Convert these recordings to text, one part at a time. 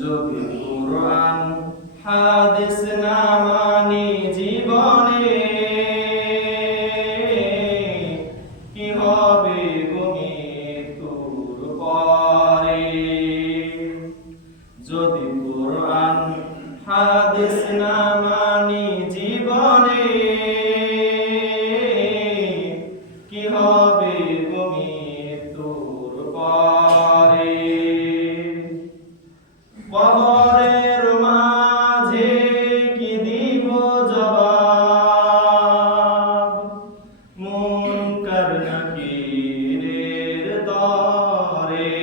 যদি কোরআন হাদিস না মানি জীবনে কি হবে গো মৃত্যুর পরে। যদি কোরআন হাদিস না মানি জীবনে কি হবে গো মৃত্যুর পরে। কবরের মাঝে কি দিব জবাব, মুনকার নাকিরের তরে।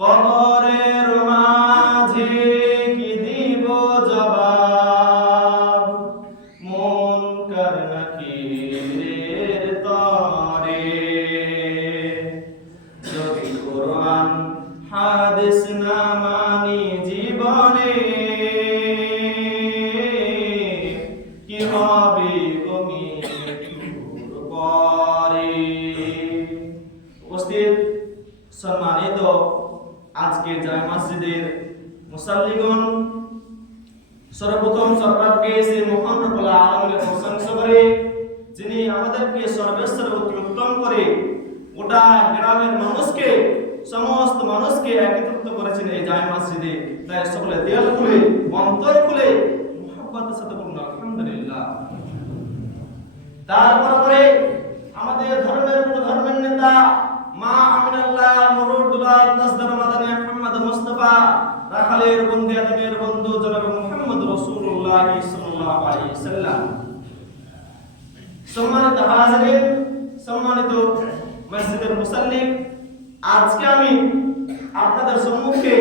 কবরের মাঝে কি দিব জবাব, মুনকার নাকিরের তরে। যদি কোরআন হাদিস না মানি জীবনে কি হবে গো মৃত্যুর পরে। উপস্থিত সম্মানিত আজকে জামে মসজিদের মুসাল্লিগণ, সর্বপ্রথম সর্বাগ্রে সেই মহান রব্বুল আলামিনের প্রশংসা করে, যিনি আমাদেরকে সর্বেশ্বর অতি উত্তম করে গোটা গ্রামের মানুষকে, সমস্ত মানুষকে একত্রিত করেছেন এই জামে মসজিদে। তাই সকলে দিল খুলে, অন্তর খুলে মুহাব্বতের সাথে বলুন আলহামদুলিল্লাহ। তারপরে আমাদের ধর্মের ধর্মের নেতা মা আমিনাল্লাহ মুরুদুল্লাহ তাসদার মাদানী মুহাম্মদ মুস্তাফা রাখালের বন্ধু আদমের বন্ধু জনাব মুহাম্মদ রাসূলুল্লাহ সাল্লাল্লাহু আলাইহি ওয়াসাল্লাম। সম্মানিত হাজিরিন, সম্মানিত মসজিদের মুসাল্লি, আজকে আমি আপনাদের সম্মুখে